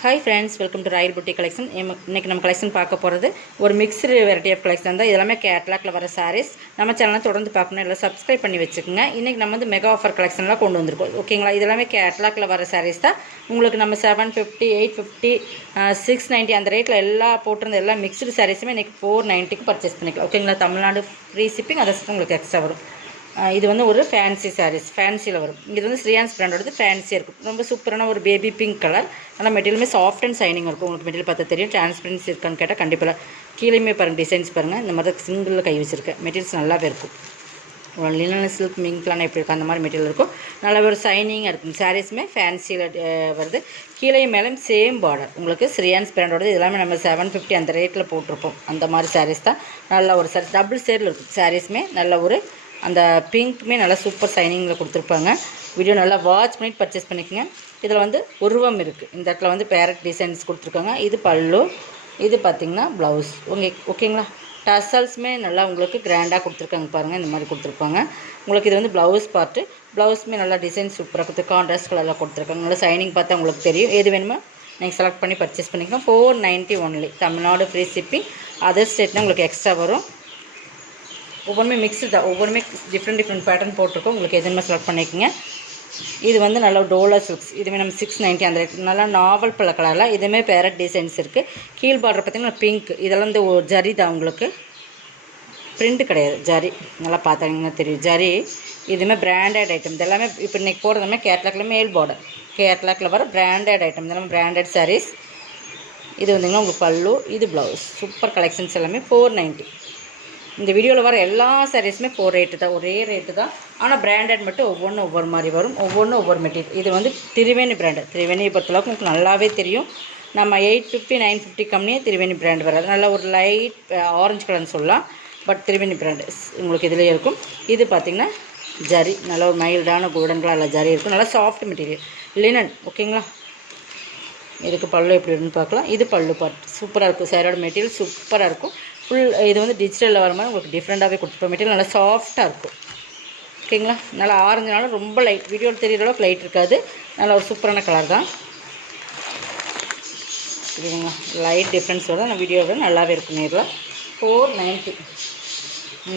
Hi friends, welcome to Royal Buti collection. இன்றைக்கி நம்ம collection பார்க்க போகிறது ஒரு மிக்ஸ்டு வெரைட்டி ஆஃப் கலெக்ஷன் தான். இதெல்லாமே கேட்லாக்ல வர சாரீஸ். நம்ம சேனலை தொடர்ந்து பார்க்கணும், இல்லை சப்ஸ்கிரைப் பண்ணி வச்சுக்கோங்க. இன்றைக்கி நம்ம வந்து மெகா ஆஃபர் கலெக்ஷன்லாம் கொண்டு வந்திருக்கோம். ஓகேங்களா? இதெல்லாமே கேட்லாக்ல வர சாரீஸ் தான். உங்களுக்கு நம்ம 750, 850, 690 அந்த ரேட்டில் எல்லாம் போட்டிருந்த எல்லா மிக்ஸ்டு சாரீஸுமே இன்றைக்கி 490க்கு பர்ச்சேஸ் பண்ணிக்கலாம். ஓகேங்களா? தமிழ்நாடு ஃப்ரீ ஷிப்பிங், அதை உங்களுக்கு எக்ஸ்ட்ரா வரும். இது வந்து ஒரு ஃபேன்சி சாரீஸ், ஃபேன்சியில் வரும். இது வந்து ஸ்ரீயான்ஸ் பிராண்டோடது ஃபேன்சியாக இருக்கும். ரொம்ப சூப்பரான ஒரு பேபி பிங்க் கலர். ஆனால் மெட்டீரியலுமே சாஃப்ட் அண்ட் ஷைனிங் இருக்கும். உங்களுக்கு மெட்டீரியல் பார்த்தா தெரியும். டிரான்ஸ்பரன்சி இருக்கான்னு கேட்டால் கண்டிப்பாக கீழேயுமே பாருங்கள், டிசைன்ஸ் பாருங்கள். இந்த மாதிரி தான் சிங்கிளில் கை வச்சுருக்கேன். மெட்டீரியல்ஸ் நல்லாவே இருக்கும். லினன் சில்க் மிங்க்லாம் எப்படி இருக்கும் அந்த மாதிரி மெட்டீரியல் இருக்கும். நல்லா ஒரு ஷைனிங்காக இருக்கும். சாரீஸுமே ஃபேன்சியில் வருது. கீழே மேலும் சேம் பார்டர். உங்களுக்கு ஸ்ரீயான்ஸ் பிராண்டோடது. இதெல்லாமே நம்ம 750 அந்த ரேட்டில் போட்டிருப்போம். அந்த மாதிரி சாரீஸ் தான். நல்ல ஒரு சாரீஸ் டபுள் ஷேடில் இருக்கும். சாரீஸுமே நல்ல ஒரு அந்த பிங்க்குமே நல்லா சூப்பர் ஷைனிங்கில் கொடுத்துருப்பாங்க. வீடியோ நல்லா வாட்ச் பண்ணிட்டு பர்ச்சேஸ் பண்ணிக்கோங்க. இதில் வந்து உருவம் இருக்குது. இந்த இடத்துல வந்து பேரட் டிசைன்ஸ் கொடுத்துருக்காங்க. இது பல்லு, இது பார்த்திங்கன்னா ப்ளவுஸ். ஓகேங்களா? டசல்ஸுமே நல்லா உங்களுக்கு கிராண்டாக கொடுத்துருக்காங்க பாருங்கள். இந்த மாதிரி கொடுத்துருப்பாங்க. உங்களுக்கு இது வந்து ப்ளவுஸ் பார்ட்டு. ப்ளவுஸுமே நல்லா டிசைன் சூப்பராக கொடுத்து கான்ட்ராஸ்ட் கலரில் கொடுத்துருக்காங்க. நல்லா ஷைனிங் பார்த்தா உங்களுக்கு தெரியும். எது வேணுமோ நீங்கள் செலக்ட் பண்ணி பர்ச்சேஸ் பண்ணிக்கலாம். 490 only. Tamil Nadu free shipping. Other ஸ்டேட்னா உங்களுக்கு எக்ஸ்ட்ரா வரும். ஒவ்வொருமே மிக்ஸ்டு தான். ஒவ்வொருமே டிஃப்ரெண்ட் பேட்டர்ன் போட்டிருக்கோம். உங்களுக்கு எதுவுமே செலக்ட் பண்ணிக்கோங்க. இது வந்து நல்லா டோலா சில்க்ஸ். இதுவே நம்ம 690 அந்த ரேட். நல்லா நாவல் பல கலரில் இதுவுமே பேரட் டிசைன்ஸ் இருக்குது. கீழ் பார்டர் பார்த்திங்கன்னா பிங்க். இதெல்லாம் வந்து ஒரு ஜரி தான். உங்களுக்கு பிரிண்ட்டு கிடையாது, ஜரி. நல்லா பார்த்தாங்கன்னா தெரியும் ஜரி. இதுவுமே பிராண்டட் ஐட்டம். இதெல்லாமே இப்போ இன்றைக்கி போடுறதுமே கேட்லாக்ல மேல் பார்டர். கேட்லாக்ல வர பிராண்டட் ஐட்டம். இதெல்லாம் பிராண்டட் சாரீஸ். இது வந்திங்கன்னா உங்களுக்கு பல்லு, இது ப்ளவுஸ். சூப்பர் கலெக்ஷன்ஸ் எல்லாமே 490. இந்த வீடியோவில் வர எல்லா சாரீஸுமே 4 ரேட்டு தான். ஒரே ரேட்டு தான். ஆனால் பிராண்டட் மட்டும் ஒவ்வொன்றும் ஒவ்வொரு மாதிரி வரும். ஒவ்வொன்றும் ஒவ்வொரு மெட்டீரியல். இது வந்து திரிவேணி பிராண்டட். திரிவேணியை பொறுத்தளவுக்கு உங்களுக்கு நல்லாவே தெரியும். நம்ம 850, 950 கம்மியே திரிவேணி பிராண்ட் வராது. நல்லா ஒரு லைட் ஆரஞ்சு கலர்னு சொல்லலாம். பட் திரிவேணி பிராண்டு உங்களுக்கு இதிலே இருக்கும். இது பார்த்திங்கன்னா ஜரி. நல்லா ஒரு மைல்டான கோல்டன் கலரில் ஜரி இருக்கும். நல்லா சாஃப்ட் மெட்டீரியல் லினன். ஓகேங்களா? இதுக்கு பல்லு எப்படி இருக்குன்னு பார்க்கலாம். இது பல்லு பார்ட் சூப்பராக இருக்கும். சாரியோட மெட்டீரியல் சூப்பராக இருக்கும். ஃபுல் இது வந்து டிஜிட்டலில் வர மாதிரி உங்களுக்கு டிஃப்ரெண்ட்டாகவே கொடுத்துருப்போம். மெட்டீரியல் நல்லா சாஃப்டாக இருக்கும். ஓகேங்களா? நல்லா ஆரஞ்சுனாலும் ரொம்ப லைட், வீடியோவில் தெரிகிற அளவுக்கு லைட் இருக்காது. நல்லா ஒரு சூப்பரான கலர் தான். சரிங்களா? லைட் டிஃப்ரென்ஸ் வருது. நான் வீடியோவில் நல்லாவே இருக்கும். நேரில் 490.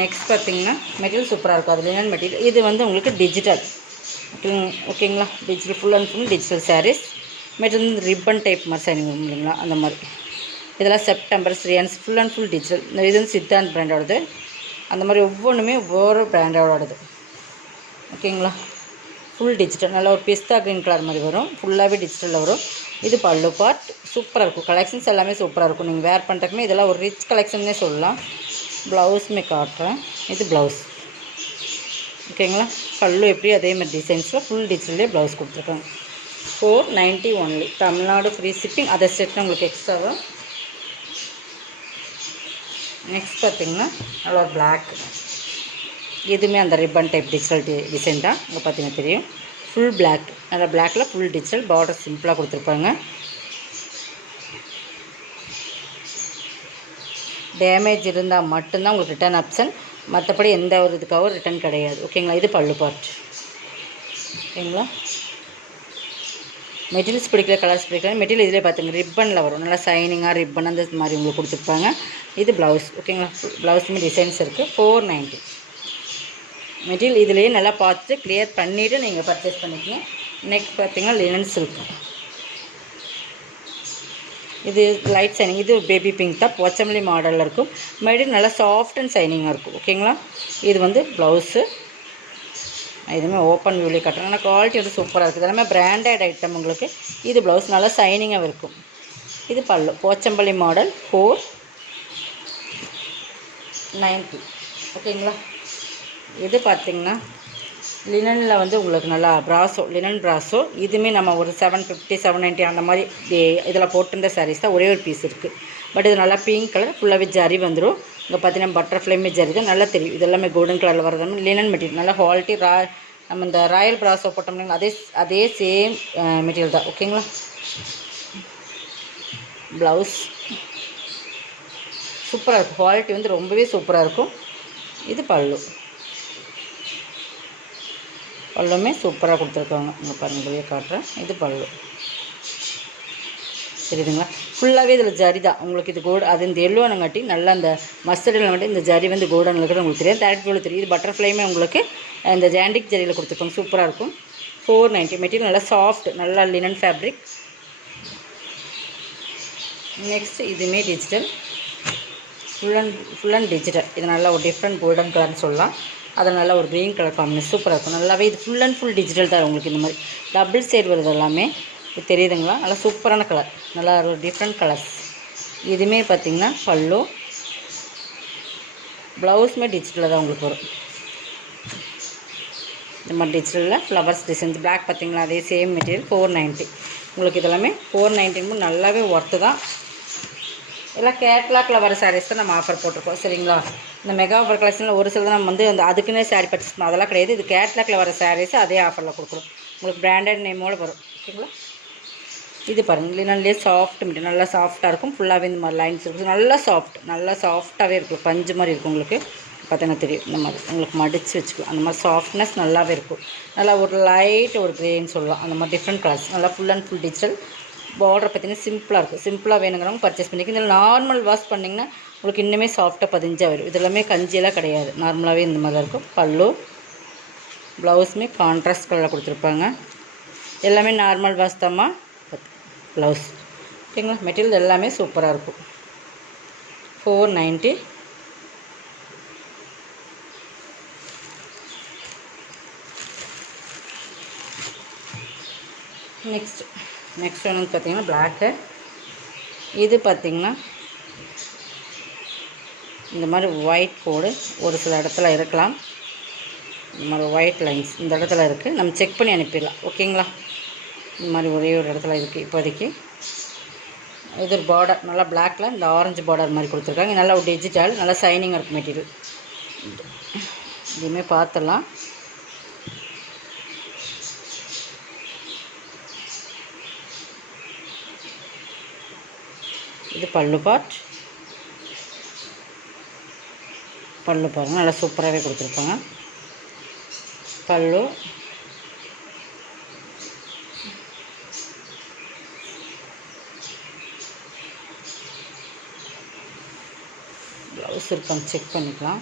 நெக்ஸ்ட் பார்த்திங்கன்னா மெட்டீரியல் சூப்பராக இருக்கும். அது லினன் மெட்டீரியல். இது வந்து உங்களுக்கு டிஜிட்டல். ஓகேங்களா? Digital full and full digital sarees. Material ribbon type மாதிரி சைனிங் வரும் இல்லைங்களா? அந்த மாதிரி. இதெல்லாம் செப்டம்பர் ஸ்ரீயான்ஸ் ஃபுல் அண்ட் ஃபுல் டிஜிட்டல். இது வந்து சித்தாந்த் பிராண்டோடது. அந்த மாதிரி ஒவ்வொன்றுமே ஒவ்வொரு பிராண்டோடது. ஓகேங்களா? Full digital. நல்லா ஒரு பிஸ்தா க்ரீன் கலர் மாதிரி வரும். ஃபுல்லாகவே டிஜிட்டலில் வரும். இது பல்லு பார்ட். சூப்பராக இருக்கும். கலெக்ஷன்ஸ் எல்லாமே சூப்பராக இருக்கும். நீங்கள் வேர் பண்ணுறதுக்குமே இதெல்லாம் ஒரு ரிச் கலெக்ஷன்னே சொல்லலாம். ப்ளவுஸுமே காட்டுறேன். இது ப்ளவுஸ். ஓகேங்களா? பல்லு எப்படி அதே மாதிரி டிசைன்ஸில் ஃபுல் டிஜிட்டல்லே ப்ளவுஸ் கொடுத்துருக்காங்க. 490 ஒன்லி. Tamil Nadu free shipping. அதை செட்னா உங்களுக்கு எக்ஸ்ட்ராவாக. நெக்ஸ்ட் பார்த்திங்கன்னா நல்லா ஒரு பிளாக். இதுவுமே அந்த ரிப்பன் டைப் டிஜிட்டல் டிசைன் தான். இங்கே பார்த்தீங்கன்னா தெரியும். Full black. நல்லா பிளாக்கில் ஃபுல் டிஜிட்டல். பார்டர் சிம்பிளாக கொடுத்துருப்பாங்க. டேமேஜ் இருந்தால் மட்டும்தான் உங்களுக்கு ரிட்டர்ன் ஆப்ஷன். மற்றபடி எந்த ஒரு இதுக்காகவும் ரிட்டர்ன் கிடையாது. ஓகேங்களா? இது பல்லு பார்ட். ஓகேங்களா? மெட்டீரியல்ஸ் பிடிக்கல, கலர்ஸ் பிடிக்கல, மெட்டீரியல் இதிலே பார்த்துங்க ரிப்பனில் வரும். நல்லா ஷைனிங்காக ரிப்பன் அந்த மாதிரி உங்களுக்கு கொடுத்துருப்பாங்க. இது ப்ளவுஸ். ஓகேங்களா? ப்ளவுஸுமே டிசைன்ஸ் இருக்குது. 490. மெட்டீரியல் இதிலேயே நல்லா பார்த்துட்டு க்ளியர் பண்ணிவிட்டு நீங்கள் பர்ச்சேஸ் பண்ணிக்கங்க. நெக்ஸ்ட் பார்த்திங்கன்னா லினன் சில்க். இது லைட் ஷைனிங். இது பேபி பிங்க் தான். போச்சமல்லி மாடலில் இருக்கும். மெட்டீரியல் நல்லா சாஃப்ட் அண்ட் ஷைனிங்காக இருக்கும். ஓகேங்களா? இது வந்து ப்ளவுஸு. இதுவுமே ஓப்பன் வியூலே கட்டுறேன். ஆனால் குவாலிட்டி வந்து சூப்பராக இருக்குது. எல்லாமே பிராண்டட் ஐட்டம் உங்களுக்கு. இது ப்ளவுஸ் நல்லா ஷைனிங்காக இருக்கும். இது பல்லு. போச்சம்பள்ளி மாடல். 490. ஓகேங்களா? இது பார்த்திங்கன்னா லினனில் வந்து உங்களுக்கு நல்லா ப்ராஸோ, லினன் ப்ராஸோ. இதுவுமே நம்ம ஒரு 750, 790 அந்த மாதிரி இதில் போட்டிருந்த சாரீஸ் தான். ஒரே ஒரு பீஸ் இருக்குது. பட் இது நல்லா பிங்க் கலர். ஃபுல்லாகவே ஜரி வந்துடும். இங்கே பார்த்தீங்கன்னா பட்டர்ஃப்ளைமே ஜரி தான். நல்லா தெரியும். இதெல்லாமே கோல்டன் கலரில் வரது லினன் மெட்டீரியல். நல்லா குவாலிட்டி. நம்ம இந்த ராயல் ப்ராஸோ போட்டோம்னா அதே சேம் மெட்டீரியல் தான். ஓகேங்களா? ப்ளவுஸ் சூப்பராக இருக்கும். குவாலிட்டி வந்து ரொம்பவே சூப்பராக இருக்கும். இது பல்லு. பல்லுமே சூப்பராக கொடுத்துருக்காங்க. இங்கே பாருங்கள், வெளியே காட்டுறேன். இது பல்லு. தெரியுதுங்களா? ஃபுல்லாகவே இதில் ஜரி தான் உங்களுக்கு. இது அது இந்த எல்லோனங்காட்டி நல்லா அந்த மஸ்டர்டில் இந்த ஜரி வந்து கோல்டன் இருக்கிறது உங்களுக்கு தெரியும். டேரக்ட் போல் தெரியும். இது பட்டர்ஃப்ளைமே உங்களுக்கு இந்த ஜாண்டிக் ஜரியில் கொடுத்துருப்பாங்க. சூப்பராக இருக்கும். 490. மெட்டீரியல் நல்லா சாஃப்ட், நல்லா லினன் ஃபேப்ரிக். நெக்ஸ்ட் இதுவுமே டிஜிட்டல், ஃபுல் அண்ட் டிஜிட்டல். இது நல்லா ஒரு டிஃப்ரெண்ட் கோல்டன் கலர்னு சொல்லலாம். அதில் நல்லா ஒரு க்ரீன் கலர் காம்பினேஷன் சூப்பராக இருக்கும். நல்லாவே இது ஃபுல் டிஜிட்டல் தான் உங்களுக்கு. இந்த மாதிரி டபுள் சைடு வருது எல்லாமே. இது தெரியுதுங்களா? நல்லா சூப்பரான கலர், நல்லா ஒரு டிஃப்ரெண்ட் கலர்ஸ். இதுவுமே பார்த்திங்கன்னா பல்லு, ப்ளவுஸுமே டிஜிட்டலில் தான் உங்களுக்கு வரும். இந்த மாதிரி டிஜிட்டலில் ஃப்ளவர்ஸ் டிசைன்ஸ். பிளாக் பார்த்திங்களா? அதே சேம் மெட்டீரியல் 490 உங்களுக்கு. இதெல்லாமே 490 நல்லாவே ஒர்த்து தான். எல்லாம் கேட்லாக்கில் வர சாரீஸ் தான் நம்ம ஆஃபர் போட்டிருக்கோம். சரிங்களா? இந்த மெகா ஆஃபர் கலெக்ஷனில் ஒரு சில தான் நம்ம வந்து அந்த அதுக்குன்னே சாரீ பர்ச்சேஸ் பண்ணோம், அதெல்லாம் கிடையாது. இது கேட்லாக்கில் வர சாரீஸ் அதே ஆஃபரில் கொடுக்குறோம் உங்களுக்கு. பிராண்டட் நேமோடு வரும். ஓகேங்களா? இது பாருங்கள், லினன்லேயே சாஃப்ட் மெட்டீரியல், நல்லா சாஃப்ட்டாக இருக்கும். ஃபுல்லாகவே இந்த மாதிரி லைன்ஸ் இருக்கும். நல்லா சாஃப்ட்டாகவே இருக்கும். பஞ்சு மாதிரி இருக்கும் உங்களுக்கு. பார்த்தீங்கன்னா தெரியும். இந்த மாதிரி உங்களுக்கு மடித்து வச்சுக்கலாம். அந்த மாதிரி சாஃப்ட்னஸ் நல்லாவே இருக்கும். நல்லா ஒரு லைட் ஒரு க்ரேன்னு சொல்லலாம். அந்த மாதிரி டிஃப்ரெண்ட் கலர்ஸ். நல்லா full and full digital. Border பார்த்திங்கன்னா சிம்பிளாக இருக்கும். சிம்பிளாக வேணுங்கிறவங்க பர்ச்சேஸ் பண்ணிக்கலாம். இதில் நார்மல் வாஷ் பண்ணிங்கன்னா உங்களுக்கு இன்னுமே சாஃப்ட்டாக 15 வரும். இது எல்லாமே கஞ்சியெல்லாம் கிடையாது. நார்மலாகவே இந்த மாதிரி இருக்கும். பல்லு, ப்ளவுஸுமே கான்ட்ராஸ்ட் கலரில் கொடுத்துருப்பாங்க. எல்லாமே நார்மல் வாஷ் தாம்மா. ப்ளவுஸ் ஓகேங்களா? மெட்டீரியல் எல்லாமே சூப்பராக இருக்கும். 490. நெக்ஸ்ட் ஒன்று பார்த்திங்கன்னா பிளாக்கு. இது பார்த்திங்கன்னா இந்த மாதிரி ஒயிட் கோடு ஒரு சில இடத்துல இருக்கலாம். இந்த மாதிரி ஒயிட் லைன்ஸ் இந்த இடத்துல இருக்குது. நம்ம செக் பண்ணி அனுப்பிடலாம். ஓகேங்களா? இந்த மாதிரி ஒரே ஒரு இடத்துல இருக்குது இப்போதைக்கு. இது ஒரு பார்டர் நல்லா பிளாக்கில் இந்த ஆரஞ்சு பார்டர் மாதிரி கொடுத்துருக்காங்க. நல்லா ஒரு டிஜிட்டல், நல்லா ஷைனிங்காக இருக்கும் மெட்டீரியல். இதுவுமே பார்த்துடலாம். இது பல்லு பாருங்கள், நல்லா சூப்பராகவே கொடுத்துருப்பாங்க. பல்லு ப்ளவுஸ் இருக்கான்னு செக் பண்ணிக்கலாம்.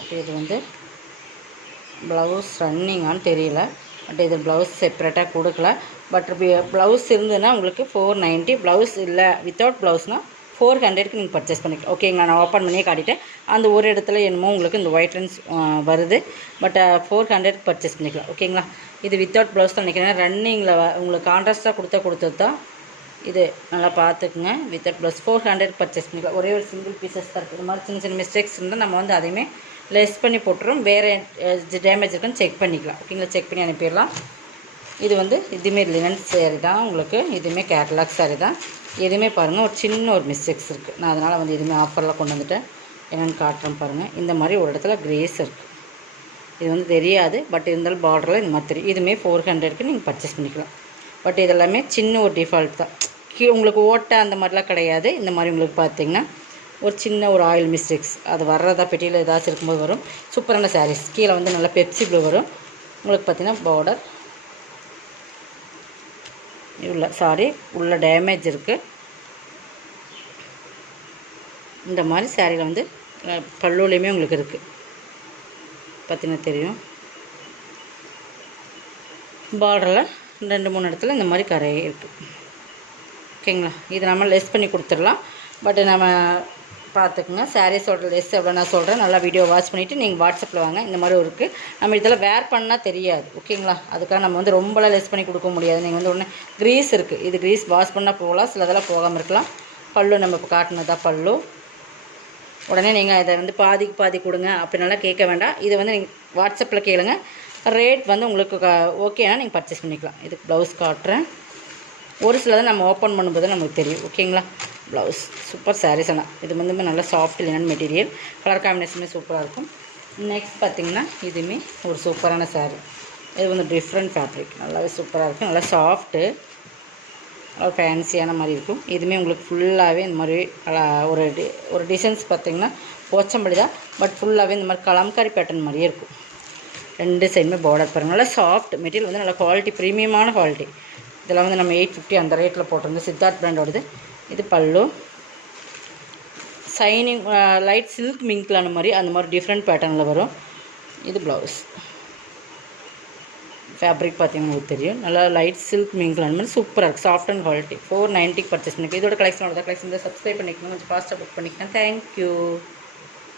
அப்போ இது வந்து ப்ளவுஸ் ரன்னிங்கான்னு தெரியல. பட் இது ப்ளவுஸ் செப்பரேட்டாக கொடுக்கல. பட் ப்ளவுஸ் இருந்ததுன்னா உங்களுக்கு 490. ப்ளவுஸ் இல்லை வித்தவுட் ப்ளவுஸ்னால் 400க்கு நீங்கள் பர்ச்சேஸ் பண்ணிக்கலாம். ஓகேங்களா? நான் ஓப்பன் பண்ணியே காட்டிட்டேன். அந்த ஒரு இடத்துல என்னமோ உங்களுக்கு இந்த ஒயிட் லைன்ஸ் வருது. பட் 400க்கு பர்ச்சேஸ் பண்ணிக்கலாம். ஓகேங்களா? இது வித்தவுட் ப்ளவுஸ் தான் நினைக்கிறேன். ரன்னிங்கில் உங்களுக்கு கான்ட்ராஸ்ட்டாக கொடுத்தது தான் இது. நல்லா பார்த்துக்குங்க. வித்தவுட் ப்ளவுஸ் 400க்கு பர்ச்சேஸ் பண்ணிக்கலாம். ஒரே ஒரு சிங்கிள் பீசஸ் தான் இருக்குது. இது மாதிரி சின்ன மிஸ்டேக்ஸ் இருந்தால் நம்ம வந்து அதையுமே லெஸ் பண்ணி போட்டுரும். வேறு டேமேஜ் இருக்குன்னு செக் பண்ணிக்கலாம். ஓகேங்களா? செக் பண்ணி அனுப்பிடலாம். இது வந்து இதுவுமே லினன் சாரி தான் உங்களுக்கு. இதுவுமே கேட்லாக் சாரி தான். எதுவுமே பாருங்கள் ஒரு சின்ன ஒரு மிஸ்டேக்ஸ் இருக்குது. நான் அதனால் வந்து எதுவுமே ஆஃபரில் கொண்டு வந்துட்டேன். என்னென்னு காட்டுறேன் பாருங்கள். இந்த மாதிரி ஒரு இடத்துல கிரேஸ் இருக்குது. இது வந்து தெரியாது. பட் இருந்தாலும் பார்டரில் இந்த மாதிரி தெரியும். இதுவுமே 400க்கு நீங்கள் பர்ச்சேஸ் பண்ணிக்கலாம். பட் இதெல்லாமே சின்ன ஒரு டிஃபால்ட் தான். உங்களுக்கு ஓட்டை அந்த மாதிரிலாம் கிடையாது. இந்த மாதிரி உங்களுக்கு பார்த்திங்கன்னா ஒரு சின்ன ஒரு ஆயில் மிஸ்டேக்ஸ் அது வர்றதா பெட்டியில் ஏதாச்சும் இருக்கும்போது வரும். சூப்பரான சாரீஸ். கீழே வந்து நல்லா பெப்சி ப்ளூ வரும் உங்களுக்கு. பார்த்திங்கன்னா பார்டர் உள்ள டேமேஜ் இருக்குது. இந்த மாதிரி சாரியில் வந்து பல்லுலேயுமே உங்களுக்கு இருக்குது. பார்த்திங்கன்னா தெரியும். பார்டரில் 2-3 இடத்துல இந்த மாதிரி கரை இருக்குது. ஓகேங்களா? இது நம்ம லெஸ் பண்ணி கொடுத்துடலாம். பட் நம்ம பார்த்துக்குங்க. சாரீஸோட லெஸ் எவ்வளோ நான் சொல்கிறேன். நல்லா வீடியோ வாட்ச் பண்ணிவிட்டு நீங்கள் வாட்ஸ்அப்பில் வாங்க. இந்த மாதிரி இருக்குது. நம்ம இதெல்லாம் வேர் பண்ணால் தெரியாது. ஓகேங்களா? அதுக்காக நம்ம வந்து ரொம்பலாம் லெஸ் பண்ணி கொடுக்க முடியாது. நீங்கள் வந்து ஒன்று க்ரீஸ் இருக்குது. இது க்ரீஸ் வாஷ் பண்ணால் போகலாம். சிலதெல்லாம் போகாமல் இருக்கலாம். பல்லு நம்ம இப்போ காட்டினதா பல்லு. உடனே நீங்கள் இதை வந்து பாதிக்கு பாதி கொடுங்க அப்படின்னாலாம் கேட்க வேண்டாம். இதை வந்து நீங்கள் வாட்ஸ்அப்பில் கேளுங்க. ரேட் வந்து உங்களுக்கு ஓகேனா நீங்கள் பர்ச்சேஸ் பண்ணிக்கலாம். இதுக்கு ப்ளவுஸ் காட்டுறேன். ஒரு சிலதை நம்ம ஓப்பன் பண்ணும்போது நமக்கு தெரியும். ஓகேங்களா? Blouse super sarees. ஆனால் இது வந்து நல்லா சாஃப்ட் லினன் மெட்டீரியல். கலர் காம்பினேஷனுமே சூப்பராக இருக்கும். நெக்ஸ்ட் பார்த்திங்கன்னா இதுவுமே ஒரு சூப்பரான சாரீ. இது வந்து டிஃப்ரெண்ட் ஃபேப்ரிக். நல்லாவே சூப்பராக இருக்கும். நல்லா சாஃப்ட்டு, நல்லா ஃபேன்சியான மாதிரி இருக்கும். இதுவுமே உங்களுக்கு ஃபுல்லாகவே இந்த மாதிரி ஒரு டிசைன்ஸ் பார்த்திங்கன்னா போச்சம்பள்ளி தான். பட் ஃபுல்லாகவே இந்த மாதிரி கலம்காரி பேட்டர்ன் மாதிரியே இருக்கும். 2 சைடுமே பார்டர் பாருங்கள். நல்லா சாஃப்ட் மெட்டீரியல் வந்து நல்லா குவாலிட்டி, ப்ரீமியமான குவாலிட்டி. இதெல்லாம் வந்து நம்ம 850 அந்த ரேட்டில் போட்டிருந்தோம். சித்தார்த் பிராண்டோடது. இது பல்லு ஷைனிங் லைட் சில்க் மிங்க்லான மாதிரி அந்த மாதிரி டிஃப்ரெண்ட் பேட்டர்னில் வரும். இது ப்ளவுஸ் ஃபேப்ரிக் பார்த்தீங்கன்னா உங்களுக்கு தெரியும். நல்லா லைட் சில்க் மிங்க்லான மாதிரி சூப்பராக இருக்குது. Soft and quality. 490 பர்ச்சேஸ் பண்ணிக்க. இதோட கலெக்ஷனோட கலெக்ஷன் சப்ஸ்கிரைப் பண்ணிக்கணும். கொஞ்சம் ஃபாஸ்ட்டாக புக் பண்ணிக்கலாம். தேங்க்யூ.